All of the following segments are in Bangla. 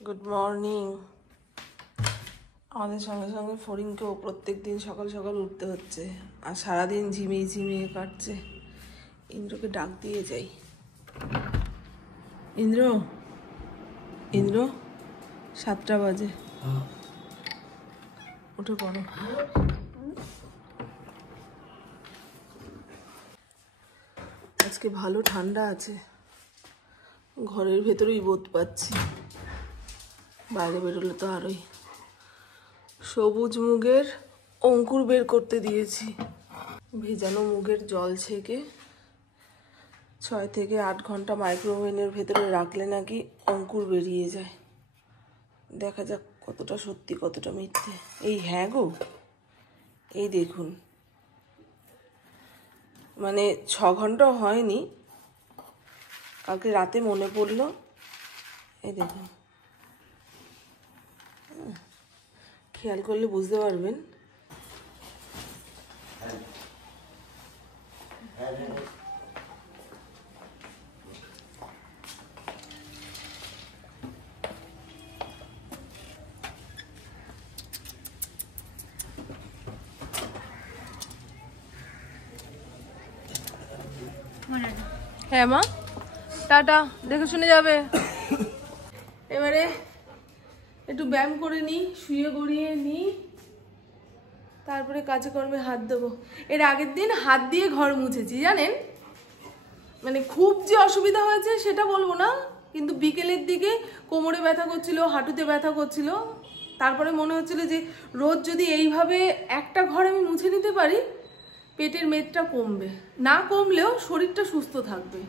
Good morning. আমাদের সঙ্গে সঙ্গে ফড়িংকেও প্রত্যেক দিন সকাল সকাল উঠতে হচ্ছে, আর সারাদিন ঝিমিয়ে ঝিমিয়ে কাটছে। ইন্দ্রকে ডাক দিয়ে যাই। ইন্দ্র, ইন্দ্র, 7টা বাজে, উঠে পড়ো। আজকে ভালো ঠান্ডা আছে, ঘরের ভেতরেই বোধ পাচ্ছি, বাইরে বেরোলে তো আরোই। সবুজ মুগের অঙ্কুর বের করতে দিয়েছি। ভেজানো মুগের জল ছেঁকে 6 থেকে 8 ঘন্টা মাইক্রোওভেনের ভেতরে রাখলে নাকি অঙ্কুর বেরিয়ে যায়। দেখা যাক কতটা সত্যি কতটা মিথ্যে। এই হ্যাঁ গো, এই দেখুন, মানে 6 ঘন্টা হয়নি, কালকে রাতে মনে পড়লো। এই দেখুন, খেয়াল করলে বুঝতে পারবেন। হ্যাঁ মা, টাটা, দেখে শুনে যাবে। এবারে একটু ব্যায়াম করে নিই, শুয়ে গড়িয়ে নিই, তারপরে কাজে কর্মে হাত দেবো। এর আগের দিন হাত দিয়ে ঘর মুছেছি জানেন, মানে খুব যে অসুবিধা হয়েছে সেটা বলবো না, কিন্তু বিকেলের দিকে কোমরে ব্যথা করছিল, হাঁটুতে ব্যথা করছিল। তারপরে মনে হচ্ছিল যে রোজ যদি এইভাবে একটা ঘর আমি মুছে নিতে পারি, পেটের মেদটা কমবে, না কমলেও শরীরটা সুস্থ থাকবে।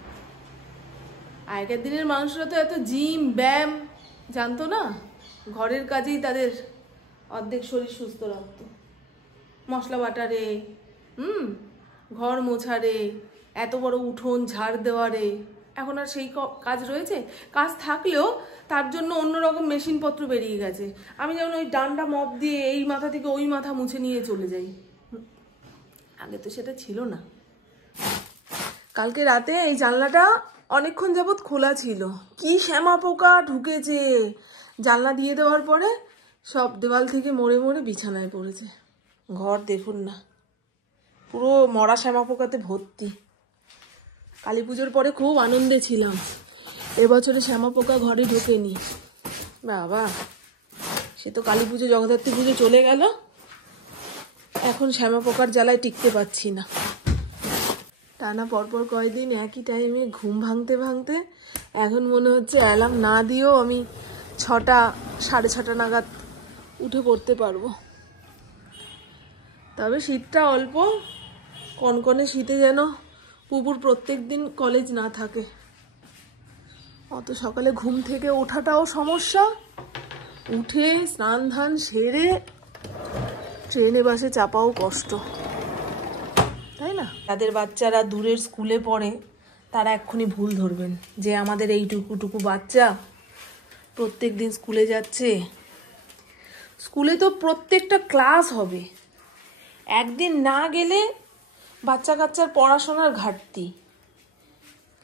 আগের দিনের মানুষরা তো এত জিম ব্যায়াম জানতো না, ঘরের কাজেই তাদের অর্ধেক শরীর সুস্থ রাখতো। মশলা বাটারে, ঘর মোছারে, এত বড় উঠোন ঝাড় দেওয়ারে, এখন আর সেই কাজ রয়েছে? কাজ থাকলেও তার জন্য অন্যরকম মেশিনপত্র বেরিয়ে গেছে। আমি যেমন ওই ডান্ডা মপ দিয়ে এই মাথা থেকে ওই মাথা মুছে নিয়ে চলে যাই, আগে তো সেটা ছিল না। কালকে রাতে এই জানলাটা অনেকক্ষণ যাবৎ খোলা ছিল, কি শ্যামা পোকা ঢুকেছে। জানলা দিয়ে দেওয়ার পরে সব দেওয়াল থেকে মরে মরে বিছানায় পড়েছে। ঘর দেখুন না, পুরো মরা শ্যামা পোকাতে ভর্তি। কালী পুজোর পরে খুব আনন্দে ছিলাম, এবছরে শ্যামা পোকা ঘরে ঢোকেনি। বাবা, সে তো কালী পুজো জগদ্ধাত্রী পুজো চলে গেল, এখন শ্যামা পোকার জ্বালায় টিকতে পারছি না। টানা পরপর কয়দিন একই টাইমে ঘুম ভাঙতে ভাঙতে এখন মনে হচ্ছে অ্যালার্ম না দিয়েও আমি 6টা 6:30 নাগাদ উঠে পড়তে পারবো। তবে শীতটা অল্প, কনকনে শীতে যেন পুপুর প্রত্যেক দিন কলেজ না থাকে। অত সকালে ঘুম থেকে ওঠাটাও সমস্যা, উঠে স্নান ধান সেরে ট্রেনে বাসে চাপাও কষ্ট, তাই না? যাদের বাচ্চারা দূরের স্কুলে পড়ে তারা এক্ষুনি ভুল ধরবেন যে আমাদের এইটুকুটুকু বাচ্চা প্রত্যেক দিন স্কুলে যাচ্ছে। স্কুলে তো প্রত্যেকটা ক্লাস হবে, একদিন না গেলে বাচ্চা কাচ্চার পড়াশোনার ঘাটতি,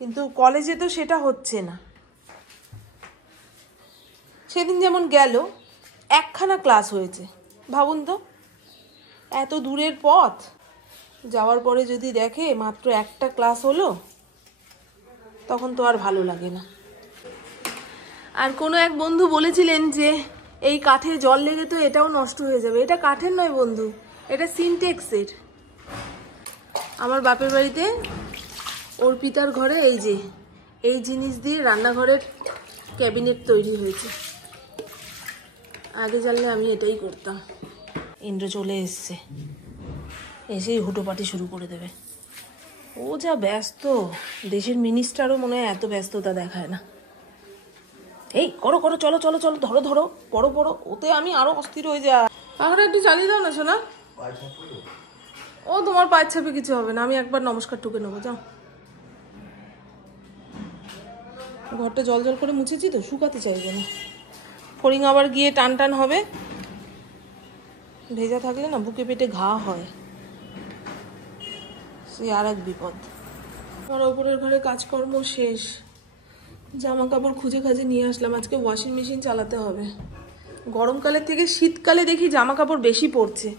কিন্তু কলেজে তো সেটা হচ্ছে না। সেদিন যেমন গেল, একখানা ক্লাস হয়েছে, ভাবুন তো, এত দূরের পথ যাওয়ার পরে যদি দেখে মাত্র একটা ক্লাস হলো, তখন তো আর ভালো লাগে না। আর কোনো এক বন্ধু বলেছিলেন যে এই কাঠে জল লেগে তো এটাও নষ্ট হয়ে যাবে। এটা কাঠের নয় বন্ধু, এটা সিনটেক্সের। আমার বাপের বাড়িতে অর্পিতার ঘরে এই জিনিস দিয়ে রান্নাঘরের ক্যাবিনেট তৈরি হয়েছে। আগে জানলে আমি এটাই করতাম। ইন্দ্র চলে এসছে, এসেই হুটোপাটি শুরু করে দেবে। ও যা ব্যস্ত, দেশের মিনিস্টারও মনে হয় এত ব্যস্ততা দেখায় না। এই করো করো, চলো চলো চলো, ধরো ধরো, পড়ো পড়ো, ওতে আমি আরো অস্থির হয়ে যাই। এখন একটু চালিয়ে দাও না শোনা। ও তোমার পায়ের ছাপে কিছু হবে না, আমি একবার নমস্কার টুকে নেবো, যাও। ঘরটা জল জল করে মুছেছি তো, শুকাতে চাইবে না। ফড়িং আবার গিয়ে টান টান হবে, ভেজা থাকলে না বুকে পেটে ঘা হয়, সে আর এক বিপদ। আমার ওপরের ঘরে কাজকর্ম শেষ, জামা কাপড় খুঁজে খাজে নিয়ে আসলাম, আজকে ওয়াশিং মেশিন চালাতে হবে। গরমকালের থেকে শীতকালে দেখি জামা কাপড় বেশি পড়ছে,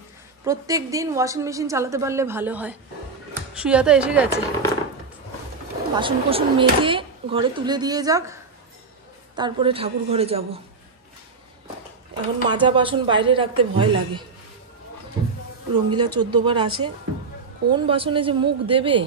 প্রত্যেক দিন ওয়াশিং মেশিন চালাতে পারলে ভালো হয়। সুজাতা এসে গেছে, বাসন কোসন মেজে ঘরে তুলে দিয়ে যাক, তারপরে ঠাকুর ঘরে যাব। এখন মাজা বাসন বাইরে রাখতে ভয় লাগে, রঙ্গিলা 14 বার আসে, কোন বাসনে যে মুখ দেবে।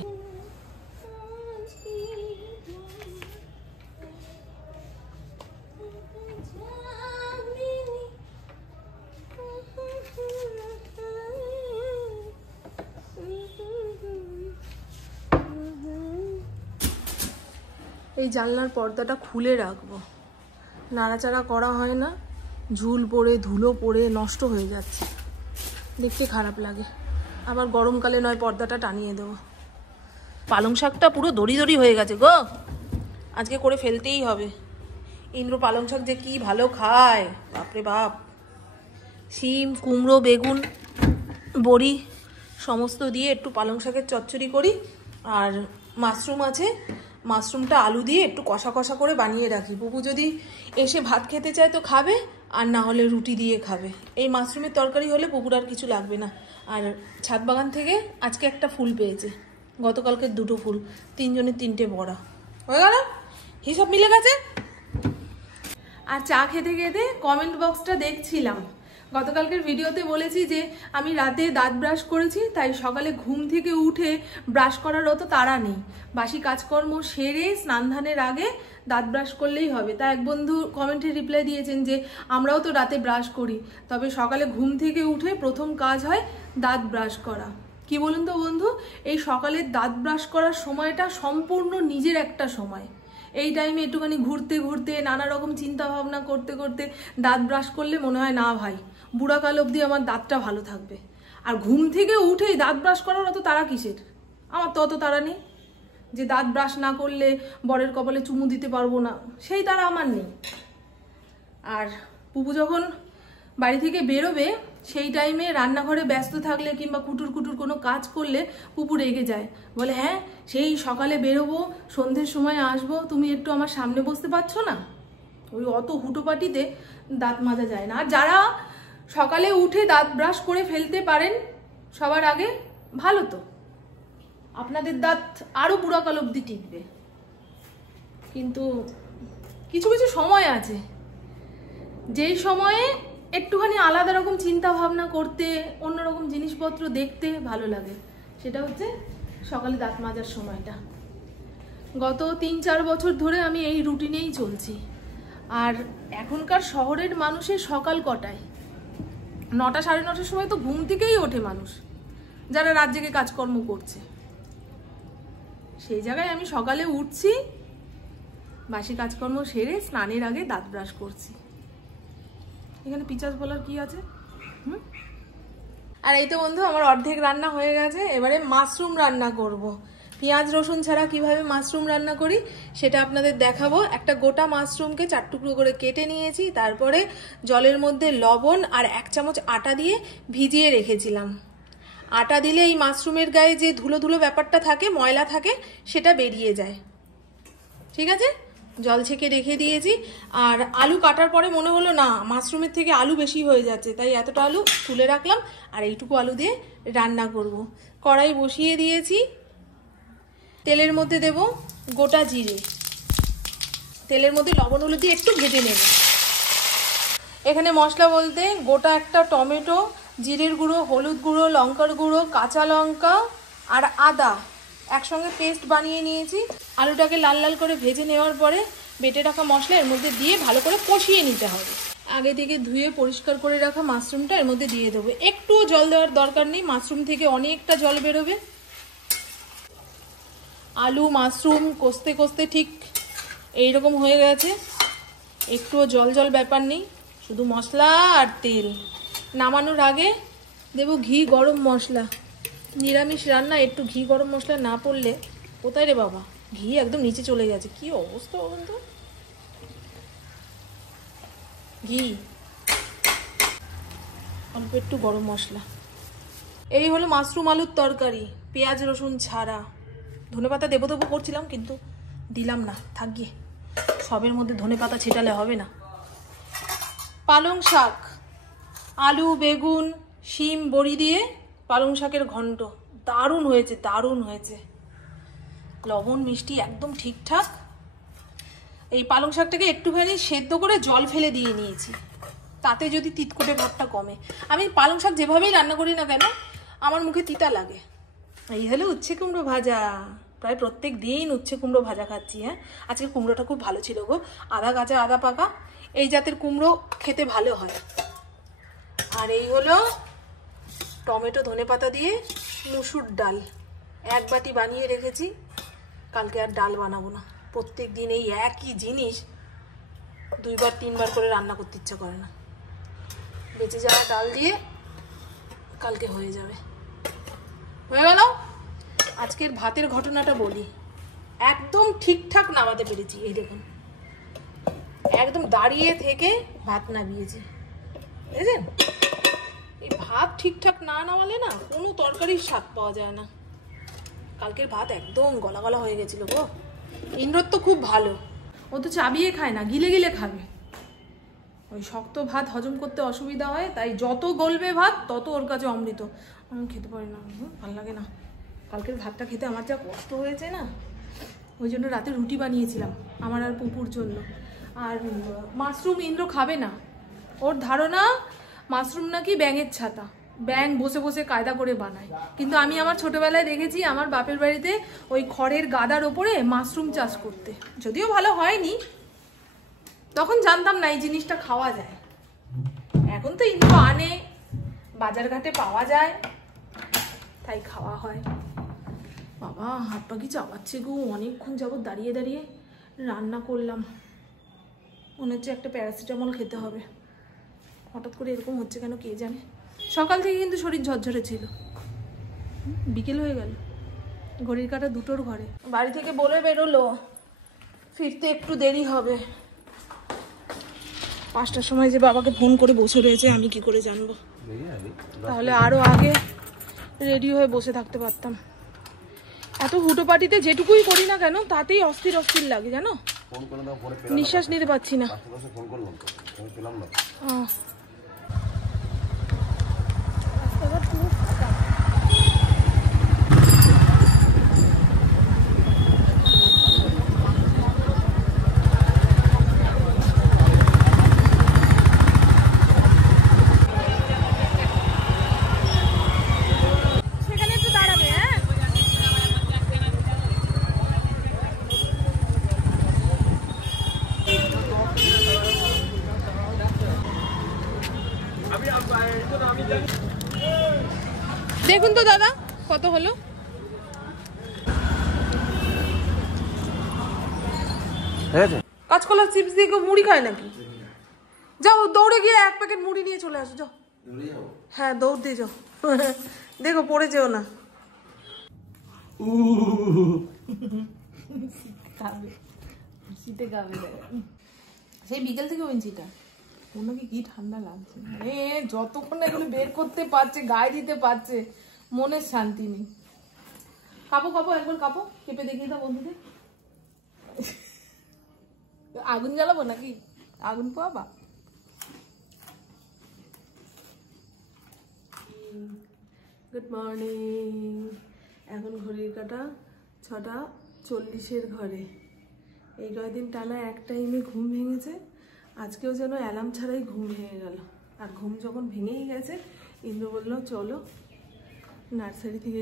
এই জানলার পর্দাটা খুলে রাখবো, নাড়াচাড়া করা হয় না, ঝুল পড়ে ধুলো পড়ে নষ্ট হয়ে যাচ্ছে, দেখতে খারাপ লাগে। আবার গরমকালে নয় পর্দাটা টানিয়ে দেবো। পালং শাকটা পুরো দড়ি দড়ি হয়ে গেছে গো, আজকে করে ফেলতেই হবে। ইন্দ্র পালং শাক যে কি ভালো খায়, বাপরে বাপ। শিম, কুমড়ো, বেগুন, বড়ি সমস্ত দিয়ে একটু পালং শাকের চচ্চড়ি করি, আর মাশরুম আছে, মাশরুমটা আলু দিয়ে একটু কষা কষা করে বানিয়ে রাখি। বুবু যদি এসে ভাত খেতে চায় তো খাবে, আর না হলে রুটি দিয়ে খাবে। এই মাশরুমের তরকারি হলে বুবুর আর কিছু লাগবে না। আর ছাদ বাগান থেকে আজকে একটা ফুল পেয়েছে, গতকালকে 2টো ফুল, 3 জনের 3টে বড়া হয়ে গেল, হিসাব মিলে গেছে। আর চা খেতে খেতে কমেন্ট বক্সটা দেখছিলাম। গতকালকের ভিডিওতে বলেছি যে আমি রাতে দাঁত ব্রাশ করেছি, তাই সকালে ঘুম থেকে উঠে ব্রাশ করার অত তাড়া নেই, বাসি কাজকর্ম সেরে স্নান ধানের আগে দাঁত ব্রাশ করলেই হবে। তা এক বন্ধু কমেন্টে রিপ্লাই দিয়েছেন যে আমরাও তো রাতে ব্রাশ করি, তবে সকালে ঘুম থেকে উঠে প্রথম কাজ হয় দাঁত ব্রাশ করা। কি বলুন তো বন্ধু, এই সকালে দাঁত ব্রাশ করার সময়টা সম্পূর্ণ নিজের একটা সময়। এই টাইমে একটুখানি ঘুরতে ঘুরতে নানা রকম চিন্তা ভাবনা করতে করতে দাঁত ব্রাশ করলে মনে হয় না ভাই, বুড়াকাল অবধি আমার দাঁতটা ভালো থাকবে। আর ঘুম থেকে উঠেই দাঁত ব্রাশ করার অত তাড়া কিসের? আমার তো অত তাড়া নেই যে দাঁত ব্রাশ না করলে বরের কপালে চুমু দিতে পারবো না, সেই তাড়া আমার নেই। আর পুপু যখন বাড়ি থেকে বেরোবে সেই টাইমে রান্নাঘরে ব্যস্ত থাকলে কিংবা কুটুর কুটুর কোনো কাজ করলে পুপু রেগে যায়, বলে হ্যাঁ সেই সকালে বেরোবো, সন্ধ্যের সময় আসবো, তুমি একটু আমার সামনে বসতে পারছো না। ওই অত হুটোপাটিতে দাঁত মাজা যায় না। আর যারা সকালে উঠে দাঁত ব্রাশ করে ফেলতে পারেন সবার আগে, ভালো তো, আপনাদের দাঁত আরো বুড়াকাল অবধি টিকবে। কিন্তু কিছু কিছু সময় আছে যেই সময়ে একটুখানি আলাদা রকম চিন্তা ভাবনা করতে, অন্যরকম জিনিসপত্র দেখতে ভালো লাগে, সেটা হচ্ছে সকালে দাঁত মাজার সময়টা। গত 3-4 বছর ধরে আমি এই রুটিনেই চলছি। আর এখনকার শহরের মানুষের সকাল কটায়? 9টা 9:30টার সময় তো ঘুম থেকেই ওঠে মানুষ, যারা রাত জেগে কাজকর্ম করছে। সেই জায়গায় আমি সকালে উঠছি, বাসি কাজকর্ম সেরে স্নানের আগে দাঁত ব্রাশ করছি। এখানে পিচাস বলার কি আছে? আর এই তো বন্ধু আমার অর্ধেক রান্না হয়ে গেছে, এবারে মাশরুম রান্না করব। পেঁয়াজ রসুন ছাড়া কিভাবে মাশরুম রান্না করি সেটা আপনাদের দেখাবো। একটা গোটা মাশরুমকে 4 টুকরো করে কেটে নিয়েছি, তারপরে জলের মধ্যে লবণ আর 1 চামচ আটা দিয়ে ভিজিয়ে রেখেছিলাম। আটা দিলে এই মাশরুমের গায়ে যে ধুলো ধুলো ব্যাপারটা থাকে, ময়লা থাকে, সেটা বেরিয়ে যায়। ঠিক আছে, জল ছেঁকে রেখে দিয়েছি। আর আলু কাটার পরে মনে হলো না মাশরুমের থেকে আলু বেশি হয়ে যাচ্ছে, তাই এতটা আলু তুলে রাখলাম, আর এইটুকু আলু দিয়ে রান্না করব। কড়াই বসিয়ে দিয়েছি, তেলের মধ্যে দেব গোটা জিরে, তেলের মধ্যে লবণ হলুদ দিয়ে একটু ভেজে নেব। এখানে মশলা বলতে গোটা একটা টমেটো, জিরের গুঁড়ো, হলুদ গুঁড়ো, লঙ্কার গুঁড়ো, কাঁচা লঙ্কা আর আদা একসঙ্গে পেস্ট বানিয়ে নিয়েছি। আলুটাকে লাল লাল করে ভেজে নেওয়ার পরে বেটে রাখা মশলা এর মধ্যে দিয়ে ভালো করে কষিয়ে নিতে হবে। আগে থেকে ধুয়ে পরিষ্কার করে রাখা মাশরুমটা এর মধ্যে দিয়ে দেবো। একটুও জল দেওয়ার দরকার নেই, মাশরুম থেকে অনেকটা জল বেরোবে। আলু মাশরুম কষতে কষতে ঠিক এইরকম হয়ে গেছে, একটুও জল জল ব্যাপার নেই, শুধু মশলা আর তেল। নামানোর আগে দেব ঘি গরম মশলা। নিরামিষ রান্না একটু ঘি গরম মশলা না পড়লে, কোথায় রে বাবা, ঘি একদম নিচে চলে গেছে, কি অবস্থা বলুন তো। ঘি, অল্প একটু গরম মশলা। এই হলো মাশরুম আলুর তরকারি, পেঁয়াজ রসুন ছাড়া। ধনেপাতা দেবো দেবো করছিলাম কিন্তু দিলাম না, থাক গিয়ে। সবের মধ্যে ধনেপাতা ছিটালে হবে না। পালং শাক, আলু, বেগুন, শিম, বড়ি দিয়ে পালং শাকের ঘন্ট দারুণ হয়েছে, দারুণ হয়েছে। লবণ মিষ্টি একদম ঠিকঠাক। এই পালং শাকটাকে একটুখানি সেদ্ধ করে জল ফেলে দিয়ে নিয়েছি, তাতে যদি তিতকুটে ভাবটা কমে। আমি পালং শাক যেভাবেই রান্না করি না কেন আমার মুখে তিতা লাগে। এই হলো উচ্ছে কুমড়ো ভাজা। প্রায় প্রত্যেক দিন উচ্ছে কুমড়ো ভাজা খাচ্ছি। হ্যাঁ, আজকে কুমড়োটা খুব ভালো ছিল গো, আধা কাঁচা আধা পাকা। এই জাতের কুমড়ো খেতে ভালো হয়। আর এই হলো টমেটো ধনেপাতা দিয়ে মুসুর ডাল, 1 বাটি বানিয়ে রেখেছি। কালকে আর ডাল বানাবো না। প্রত্যেক দিন এই একই জিনিস 2বার 3বার করে রান্না করতে ইচ্ছা করে না। বেঁচে যাওয়া ডাল দিয়ে কালকে হয়ে যাবে। হয়ে গেল। আজকের ভাতের ঘটনাটা বলি। একদম ঠিকঠাক নামাতে পেরেছি। এই দেখুন, একদম দাঁড়িয়ে থেকে ভাত নামিয়েছি, বুঝলেন? এই ভাত ঠিকঠাক না নামালে না কোনো তরকারির স্বাদ পাওয়া যায় না। কালকের ভাত একদম গলা গলা হয়ে গেছিল গো। ইন্দ্রর তো খুব ভালো, ও তো চাবিয়ে খায় না, গিলে গিলে খাবে। ওই শক্ত ভাত হজম করতে অসুবিধা হয়, তাই যত গলবে ভাত তত ওর কাছে অমৃত। আমি খেতে পারি না, ভালো লাগে না। কালকের ভাতটা খেতে আমার যা কষ্ট হয়েছে না, ওই জন্য রাতে রুটি বানিয়েছিলাম আমার আর পুপুর জন্য। আর মাশরুম ইন্দ্র খাবে না, ওর ধারণা মাশরুম নাকি ব্যাঙের ছাতা, ব্যাঙ বসে বসে কায়দা করে বানায়। কিন্তু আমি আমার ছোটবেলায় দেখেছি আমার বাপের বাড়িতে ওই খড়ের গাদার ওপরে মাশরুম চাষ করতে, যদিও ভালো হয়নি, তখন জানতাম না এই জিনিসটা খাওয়া যায়। এখন তো ইন্দ্র আনে, বাজারঘাটে পাওয়া যায়, তাই খাওয়া হয়। বাবা হাত পা কি চাবাচ্ছে গো, অনেকক্ষণ যাবত দাঁড়িয়ে দাঁড়িয়ে রান্না করলাম। মনে হচ্ছে একটা প্যারাসিটামল খেতে হবে। হঠাৎ করে এরকম হচ্ছে কেন কে জানে। সকাল থেকে কিন্তু শরীর ঝরঝরে ছিল, বিকেল হয়ে গেল, ঘড়ির কাঁটা 2টোর ঘরে। বাড়ি থেকে বলে বেরোলো ফিরতে একটু দেরি হবে। 5টার সময় যে বাবাকে ফোন করে বসে রয়েছে, আমি কি করে জানবো? তাহলে আরো আগে রেডি হয়ে বসে থাকতে পারতাম। এত হুটোপাটিতে যেটুকুই করি না কেন তাতেই অস্থির অস্থির লাগে জানো, নিঃশ্বাস নিতে পারছি না। দেখুন তো দাদা কত হলো। কাঁচকলার চিপস দিয়ে কেউ মুড়ি খায় নাকি? যাও দৌড়ে গিয়ে 1 প্যাকেট মুড়ি নিয়ে চলে আসো, যাও। হ্যাঁ দৌড় দিয়ে যাও, দেখো পড়ে যেও না। সেই বিকেল থেকে ওইটা ওনাকে কি ঠান্ডা লাগছে, যতক্ষণ এগুলো বের করতে পারছে, গায়ে দিতে পারছে, মনের শান্তি নেই। কাপো কাপো, একবার কাপো, কেঁপে দেখিয়ে দাও বন্ধুদের। আগুন জ্বালাবো নাকি? আগুন পোয়াবা? Good morning. এখন ঘড়ির কাঁটা 6:40 ঘরে। এই কয়েকদিন টানা এক টাইমে ঘুম ভেঙেছে, আজকেও যেন অ্যালার্ম ছাড়াই ঘুম ভেঙে গেল। আর ঘুম যখন ভেঙেই গেছে, ইন্দ্র বলল চলো নার্সারি থেকে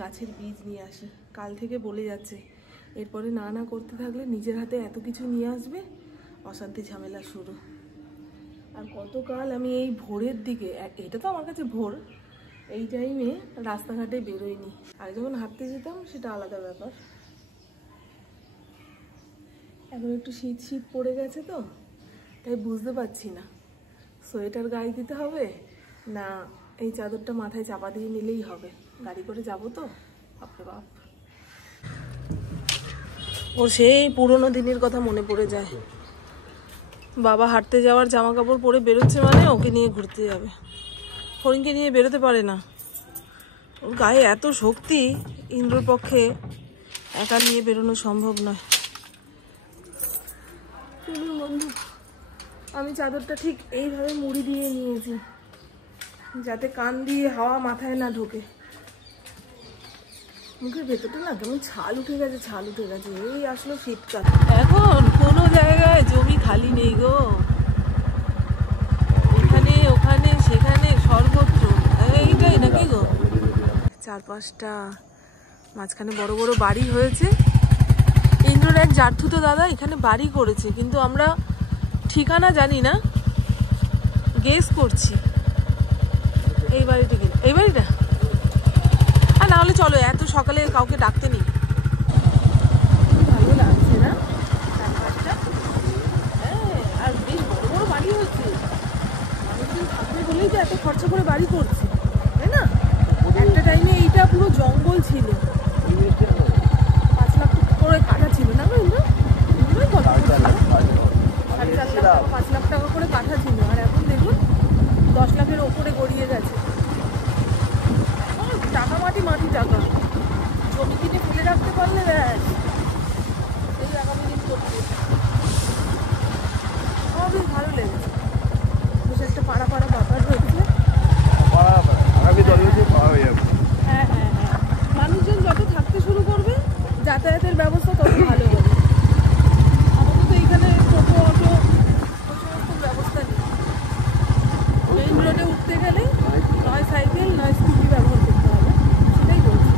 গাছের বীজ নিয়ে আসি। কাল থেকে বলে যাচ্ছে এরপরে না করতে থাকলে নিজের হাতে এত কিছু নিয়ে আসবে, অশান্তি ঝামেলা শুরু। আর গতকাল আমি এই ভোরের দিকে, এটা তো আমার কাছে ভোর, এই টাইমে রাস্তাঘাটে বেরোয়নি। আর যখন হাঁটতে যেতাম সেটা আলাদা ব্যাপার। এখন একটু শীত শীত পড়ে গেছে তো, তাই বুঝতে পারছি না সোয়েটার গায়ে দিতে হবে না এই চাদরটা মাথায় চাপা দিয়ে নিলেই হবে। গাড়ি করে যাবো তো, বাপরে বাপ। ওর সেই পুরোনো দিনের কথা মনে পড়ে যায়। বাবা হাঁটতে যাওয়ার জামা কাপড় পরে বেরোচ্ছে মানে ওকে নিয়ে ঘুরতে যাবে। ফরিনকে নিয়ে বেরোতে পারে না, ওর গায়ে এত শক্তি, ইন্দ্রর পক্ষে একা নিয়ে বেরোনো সম্ভব নয়। বন্ধু, আমি চাদরটা ঠিক এইভাবে মুড়ি দিয়ে নিয়েছি যাতে কান দিয়ে হাওয়া মাথায় না ঢোকে। মুখের ভেতরটা না কেমন ছাল উঠে গেছে, ছাল উঠে গেছে। এই আসলে শীতকাল, এখন কোনো জায়গায় জমি খালি নেই গো, এখানে ওখানে সেখানে সর্বত্র এইটাই নাকি গো। চারপাশটা মাঝখানে বড় বড় বাড়ি হয়েছে। ইন্দ্রর এক জার্থুতো দাদা এখানে বাড়ি করেছে, কিন্তু আমরা ঠিকানা জানি না, গেস করছি এই বাড়িটা কি, এই বাড়িটা। আর না হলে চলো, এত সকালে কাউকে ডাকতে নেই। ভালো লাগছে না চারপাশটা? হ্যাঁ, আর বেশ বড় বড় বাড়ি হয়েছে। মানুষজন থাকবে বলেই তো এত খরচা করে বাড়ি করছে, তাই না? একটা টাইমে এইটা পুরো জঙ্গল ছিল, 5 লাখ টাকা করে কাটা ছিল না? 5 লাখ টাকা করে কাঠা ছিল, আর এখন দেখুন 10 লাখের ওপরে গড়িয়ে গেছে। টাকা মাটি মাটি টাকা, জমি কিনে ফেলে রাখতে পারলে ব্যাস এই আগামী দিন করতে। আমার বেশ ভালো লেগেছে, বেশ একটা পাড়া পাড়া ব্যাপার রয়েছে। হ্যাঁ হ্যাঁ হ্যাঁ, মানুষজন যত থাকতে শুরু করবে যাতায়াতের ব্যবস্থা তত ভালো হবে। আপাতত এইখানে টোটো অটো ওই সমস্ত ব্যবস্থা নেই। মেইন রোডে উঠতে গেলে নয় সাইকেল নয় স্কুটি ব্যবহার করতে হবে, সেটাই বলছি।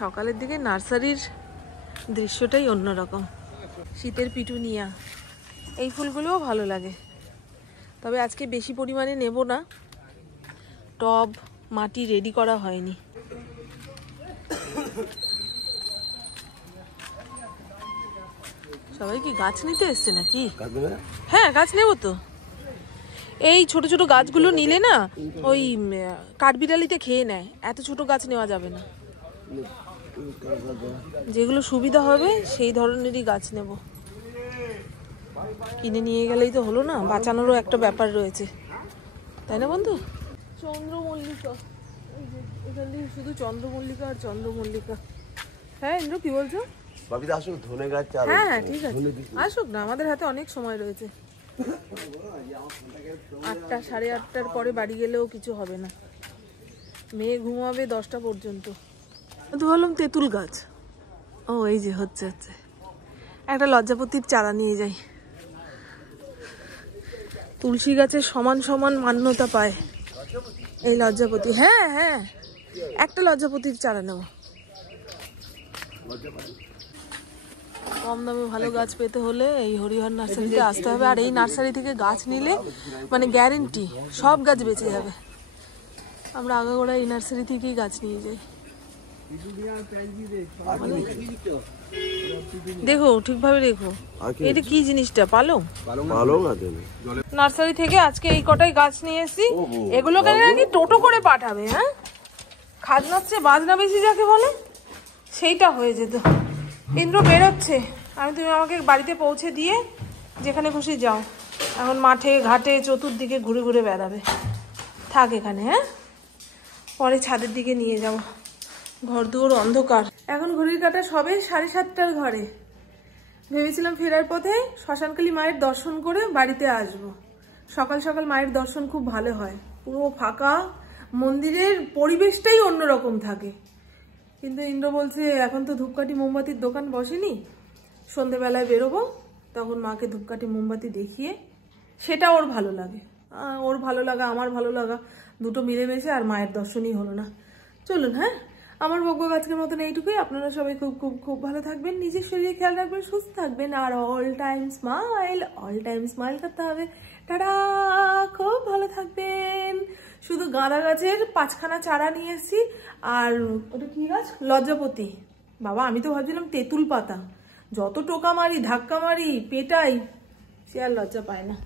সকালের দিকে নার্সারির দৃশ্যটাই অন্যরকম। শীতের পিটুনিয়া, এই ফুলগুলোও ভালো লাগে, তবে আজকে বেশি পরিমাণে নেব না, টব মাটি রেডি করা হয়নি। সবাই কি গাছ নিতে এসছে নাকি? হ্যাঁ, গাছ নেব তো। এই ছোট ছোট গাছগুলো নিলে না ওই কাঠবিড়ালিতে খেয়ে নেয়, এত ছোট গাছ নেওয়া যাবে না। যেগুলো সুবিধা হবে সেই ধরনেরই গাছ নেব। কিনে নিয়ে গেলেই তো হলো না, বাঁচানোরও একটা ব্যাপার রয়েছে, তাই না বন্ধু? চন্দ্রমল্লিকা, এখান থেকে শুধু চন্দ্রমল্লিকা আর চন্দ্রমল্লিকা। হ্যাঁ ইন্দ্র, কি বলছো? হ্যাঁ হ্যাঁ ঠিক আছে, আসুক না, আমাদের হাতে অনেক সময় রয়েছে। 8টা 8:30টার পরে বাড়ি গেলেও কিছু হবে না, মেয়ে ঘুমাবে 10টা পর্যন্ত। ধরলাম তেঁতুল গাছ, ও এই যে হচ্ছে হচ্ছে। একটা লজ্জাপতির চারা নিয়ে যাই, তুলসী গাছের সমান সমান মান্যতা পায় এই লজ্জাপতি। হ্যাঁ হ্যাঁ, একটা লজ্জাপতির চারা নেব। কম দামে ভালো গাছ পেতে হলে এই হরিহর নার্সারিতে আসতে হবে। আর এই নার্সারি থেকে গাছ নিলে মানে গ্যারেন্টি সব গাছ বেঁচে যাবে। আমরা আগাগোড়া এই নার্সারি থেকেই গাছ নিয়ে যাই। দেখো ঠিকভাবে দেখো, এটা কি জিনিসটা? পালং। নার্সারি থেকে আজকে এই কটাই গাছ নিয়ে এসেছি। এগুলোকে নাকি টোটো করে পাঠাবে। হ্যাঁ, খাজনার চেয়ে বাজনা বেশি যাকে বলে, সেইটা হয়ে যেত। ইন্দ্র বেরোচ্ছে, তুমি আমাকে বাড়িতে পৌঁছে দিয়ে যেখানে খুশি যাও। এখন মাঠে ঘাটে চতুর্দিকে ঘুরে ঘুরে বেড়াবে, থাক এখানে। হ্যাঁ, পরে ছাদের দিকে নিয়ে যাবো, ঘর দুয়ার অন্ধকার। এখন ঘড়ির কাঁটা সবে 7:30টার ঘরে। ভেবেছিলাম ফেরার পথে শ্মশানকালী মায়ের দর্শন করে বাড়িতে আসব। সকাল সকাল মায়ের দর্শন খুব ভালো হয়, পুরো ফাঁকা, মন্দিরের পরিবেশটাই অন্যরকম থাকে। কিন্তু ইন্দ্র বলছে এখন তো ধূপকাঠি মোমবাতির দোকান বসেনি, সন্ধেবেলায় বেরোবো, তখন মাকে ধূপকাঠি মোমবাতি দেখিয়ে, সেটা ওর ভালো লাগে। ওর ভালো লাগা আমার ভালো লাগা দুটো মিলেমিশে আর মায়ের দর্শনই হলো না। চলুন, হ্যাঁ, আমার বকবক আজকের মতন এইটুকুই। আপনারা সবাই খুব খুব খুব ভালো থাকবেন, নিজের শরীরে খেয়াল রাখবেন, সুস্থ থাকবেন, আর অল টাইম স্মাইল করতে হবে। টাটা, খুব ভালো থাকবেন। শুধু গাঁদা গাছের 5খানা চারা নিয়ে এসেছি, আর ওটা কি গাছ? লজ্জাপতি। বাবা, আমি তো ভাবছিলাম তেঁতুল পাতা। যত টোকা মারি, ধাক্কা মারি, পেটাই, সে আর লজ্জা পায় না।